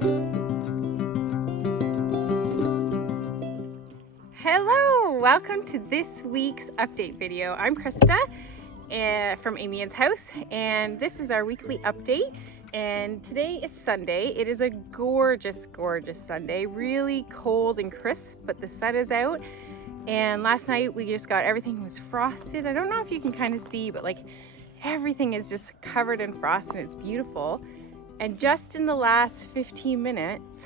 Hello, welcome to this week's update video. I'm Krista from Amiens house, and this is our weekly update. And today is Sunday. It is a gorgeous, gorgeous Sunday. Really cold and crisp, but the sun is out. And last night we just got, everything was frosted. I don't know if you can kind of see, but like everything is just covered in frost and it's beautiful. And just in the last 15 minutes,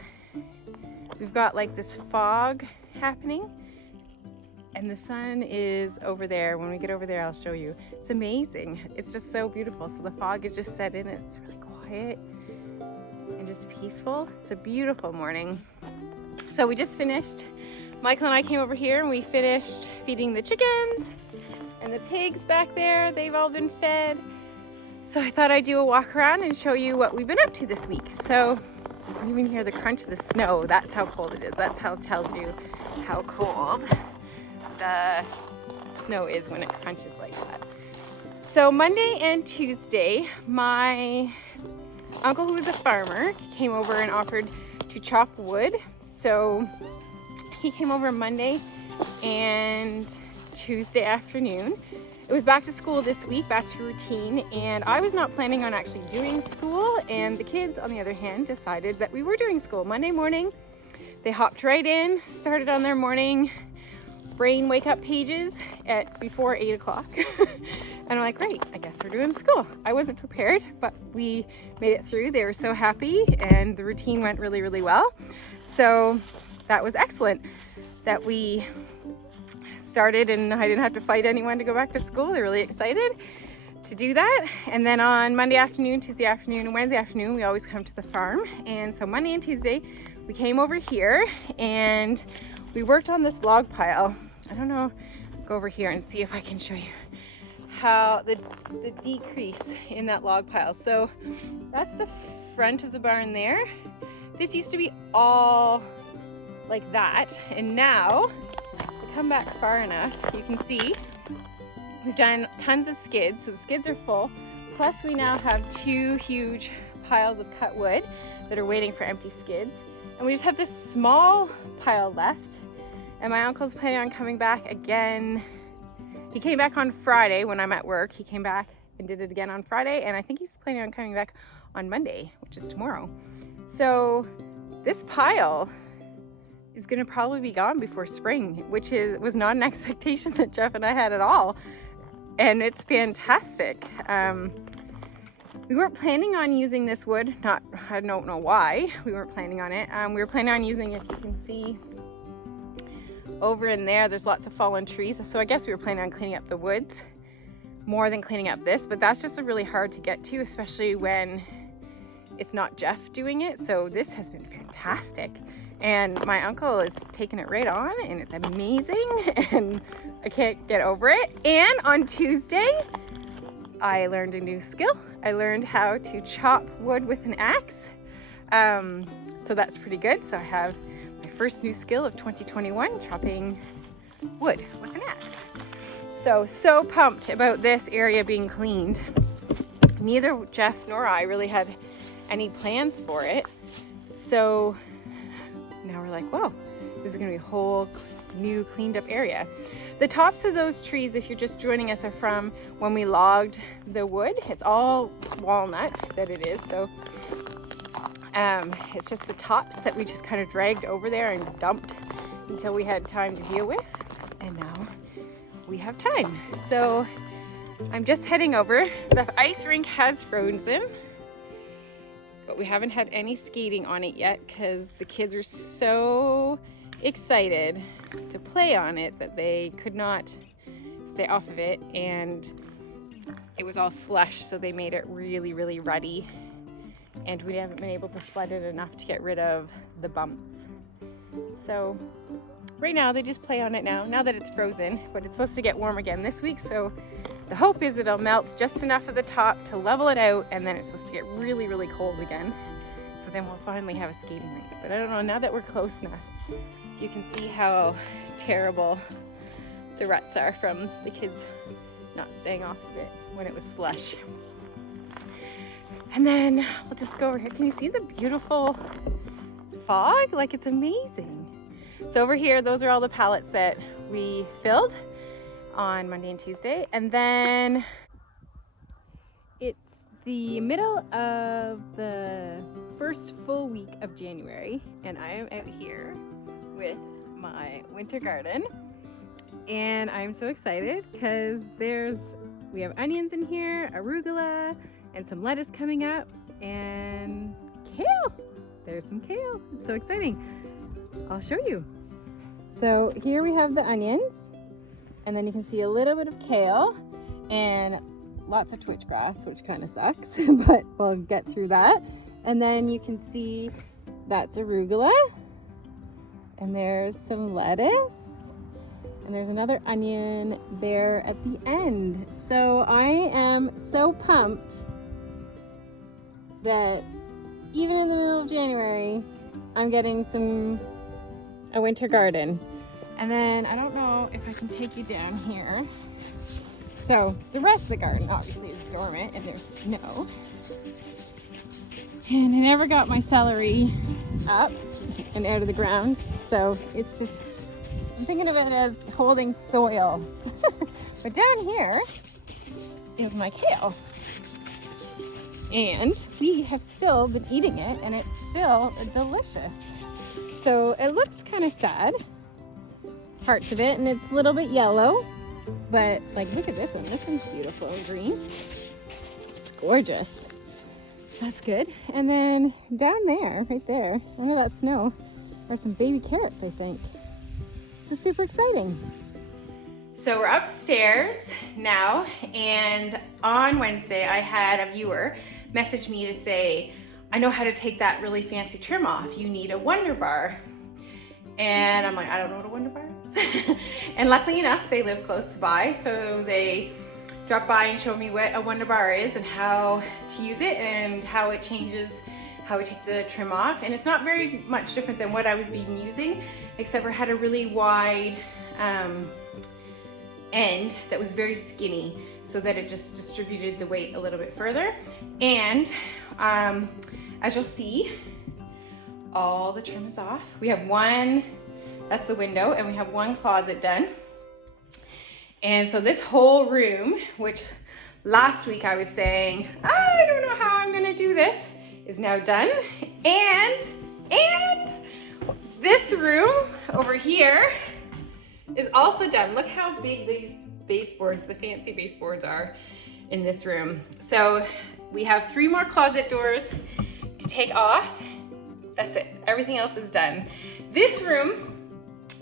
we've got like this fog happening. And the sun is over there. When we get over there, I'll show you. It's amazing. It's just so beautiful. So the fog is just set in. It's really quiet and just peaceful. It's a beautiful morning. So we just finished. Michael and I came over here and we finished feeding the chickens and the pigs back there. They've all been fed. So I thought I'd do a walk around and show you what we've been up to this week. So you can even hear the crunch of the snow. That's how cold it is. That's how it tells you how cold the snow is when it crunches like that. So Monday and Tuesday, my uncle, who is a farmer, came over and offered to chop wood. So he came over Monday and Tuesday afternoon. It was back to school this week, back to routine, and I was not planning on actually doing school, and the kids, on the other hand, decided that we were doing school. Monday morning, they hopped right in, started on their morning brain wake up pages at before 8 o'clock. And I'm like, great, I guess we're doing school. I wasn't prepared, but we made it through. They were so happy and the routine went really, really well. So that was excellent that we started and I didn't have to fight anyone to go back to school. They're really excited to do that. And then on Monday afternoon, Tuesday afternoon, and Wednesday afternoon, we always come to the farm. And so Monday and Tuesday, we came over here and we worked on this log pile. I don't know, go over here and see if I can show you how the decrease in that log pile. So that's the front of the barn there. This used to be all like that. And now, if I come back far enough, you can see we've done tons of skids. So the skids are full. Plus we now have 2 huge piles of cut wood that are waiting for empty skids. And we just have this small pile left. And my uncle's planning on coming back again. He came back on Friday when I'm at work. He came back and did it again on Friday. And I think he's planning on coming back on Monday, which is tomorrow. So this pile is gonna probably be gone before spring, which was not an expectation that Jeff and I had at all. And it's fantastic. We weren't planning on using this wood. I don't know why we weren't planning on it. We were planning on using, if you can see, over in there's lots of fallen trees. So I guess we were planning on cleaning up the woods more than cleaning up this, but that's just really hard to get to, especially when it's not Jeff doing it. So this has been fantastic. And my uncle is taking it right on and it's amazing and I can't get over it. And on Tuesday, I learned a new skill. I learned how to chop wood with an axe. So that's pretty good. So I have my first new skill of 2021, chopping wood with an axe. So pumped about this area being cleaned. Neither Jeff nor I really had any plans for it. So now we're like, whoa, this is gonna be a whole new cleaned up area. The tops of those trees, if you're just joining us, are from when we logged the wood. It's all walnut that it is. So it's just the tops that we just kind of dragged over there and dumped until we had time to deal with. And now we have time. So I'm just heading over. The ice rink has frozen, but we haven't had any skating on it yet because the kids are so excited to play on it that they could not stay off of it, and it was all slush, so they made it really, really ruddy, and we haven't been able to flood it enough to get rid of the bumps. So right now they just play on it now that it's frozen, but it's supposed to get warm again this week, so the hope is it'll melt just enough at the top to level it out, and then it's supposed to get really, really cold again. So then we'll finally have a skating rink. But I don't know, now that we're close enough, you can see how terrible the ruts are from the kids not staying off of it when it was slush. And then we'll just go over here. Can you see the beautiful fog. Like, it's amazing. So over here, those are all the pallets that we filled on Monday and Tuesday. And then it's the middle of the first full week of January, and I am out here with my winter garden. And I'm so excited because we have onions in here, arugula, and some lettuce coming up, and kale. There's some kale. It's so exciting. I'll show you. So here we have the onions, and then you can see a little bit of kale and lots of twitch grass, which kind of sucks, but we'll get through that. And then you can see that's arugula, and there's some lettuce, and there's another onion there at the end. So I am so pumped that even in the middle of January, I'm getting a winter garden. And then I don't know if I can take you down here. So the rest of the garden obviously is dormant and there's snow. And I never got my celery up and out of the ground. So it's just, I'm thinking of it as holding soil. But down here is my kale. And we have still been eating it, and it's still delicious. So it looks kind of sad, parts of it, and it's a little bit yellow. But like, look at this one. This one's beautiful and green. It's gorgeous. That's good. And then down there, right there, under that snow, are some baby carrots, I think. This is super exciting. So we're upstairs now, and on Wednesday I had a viewer message me to say, I know how to take that really fancy trim off. You need a Wonder Bar. And I'm like, I don't know what a Wonder Bar is. And luckily enough, they live close by, so they dropped by and showed me what a Wonder Bar is and how to use it and how it changes how we take the trim off. And it's not very much different than what I was using, except for it had a really wide end that was very skinny, so that it just distributed the weight a little bit further. And as you'll see, all the trim is off. We have one, that's the window, and we have one closet done. And so this whole room, which last week I was saying, I don't know how I'm gonna do this, is now done. And this room over here is also done. Look how big these baseboards, the fancy baseboards, are in this room. So we have 3 more closet doors to take off. That's it, everything else is done. This room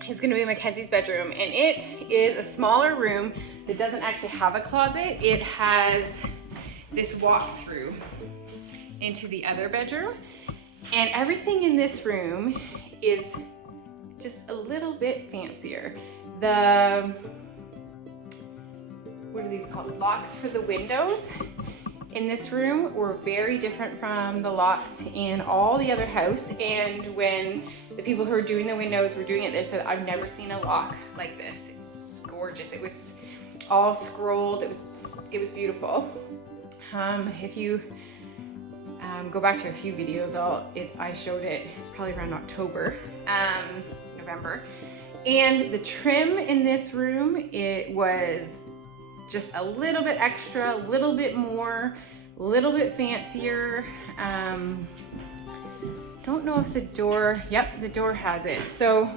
is gonna be Mackenzie's bedroom, and it is a smaller room that doesn't actually have a closet. It has this walk-through into the other bedroom, and everything in this room is just a little bit fancier. The, what are these called? Locks for the windows in this room were very different from the locks in all the other house. And when the people who were doing the windows were doing it, they said, I've never seen a lock like this. It's gorgeous. It was all scrolled. It was beautiful. If you go back to a few videos, I showed it. It's probably around October, November. And the trim in this room, it was just a little bit extra, a little bit more, a little bit fancier. Don't know if the door, yep, the door has it. So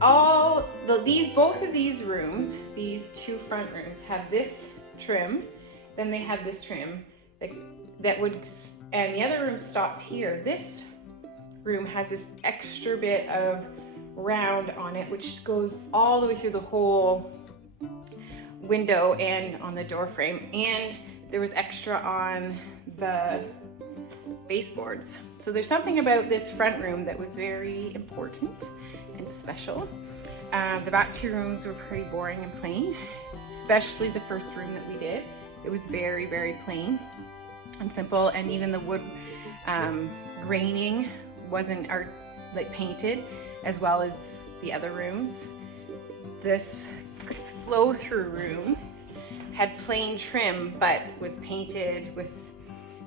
both of these rooms, these 2 front rooms, have this trim. Then they have this trim that would, and the other room stops here. This room has this extra bit of round on it, which goes all the way through the whole window and on the door frame. And there was extra on the baseboards. So there's something about this front room that was very important and special. The back 2 rooms were pretty boring and plain, especially the first room that we did. It was very, very plain and simple, and even the wood graining wasn't painted as well as the other rooms. This flow-through room had plain trim but was painted with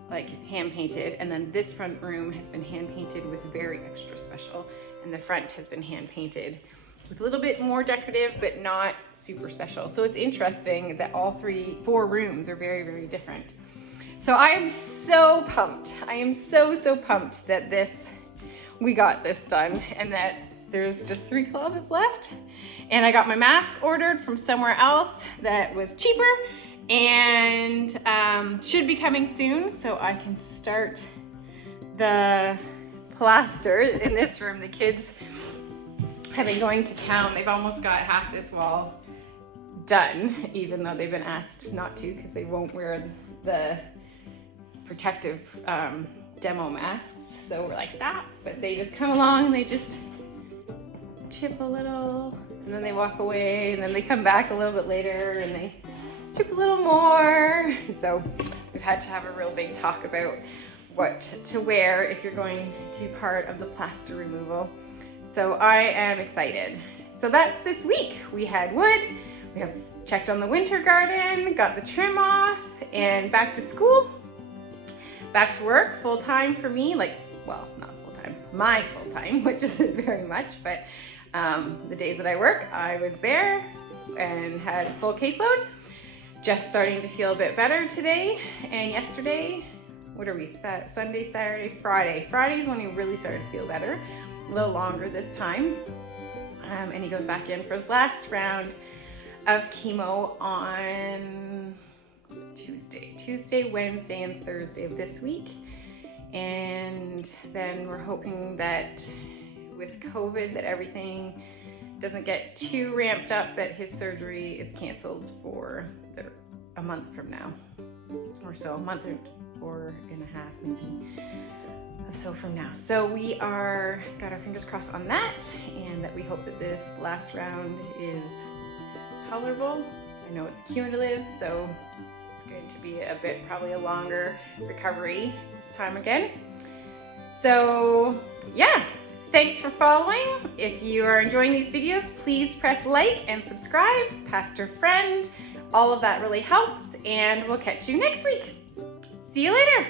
like hand painted, and then this front room has been hand painted with very extra special, and the front has been hand painted with a little bit more decorative, but not super special. So it's interesting that all four rooms are very, very different. So I am so pumped. I am so pumped that we got this done, and that there's just 3 closets left. And I got my mask ordered from somewhere else that was cheaper, and should be coming soon, so I can start the plaster in this room. The kids have been going to town. They've almost got half this wall done, even though they've been asked not to because they won't wear the protective demo masks. So we're like, stop. But they just come along and they just chip a little, and then they walk away, and then they come back a little bit later and they chip a little more. So we've had to have a real big talk about what to wear if you're going to be part of the plaster removal. So I am excited. So that's this week. We had wood, we have checked on the winter garden, got the trim off, and back to school, back to work, full time for me. Like, well, not full time, my full time, which isn't very much, but the days that I work, I was there and had full caseload. Jeff's starting to feel a bit better today and yesterday. What are we, Sunday, Saturday, Friday. Friday's when he really started to feel better, a little longer this time. And he goes back in for his last round of chemo on Tuesday, Wednesday, and Thursday of this week. And then we're hoping that with COVID that everything doesn't get too ramped up, that his surgery is canceled for a month from now, or so, a month or and a half maybe, so from now. So we got our fingers crossed on that, and that we hope that this last round is tolerable. I know it's cumulative, so it's going to be probably a longer recovery this time again. So yeah, thanks for following. If you are enjoying these videos, please press like and subscribe, pass to a friend. All of that really helps, and we'll catch you next week. See you later.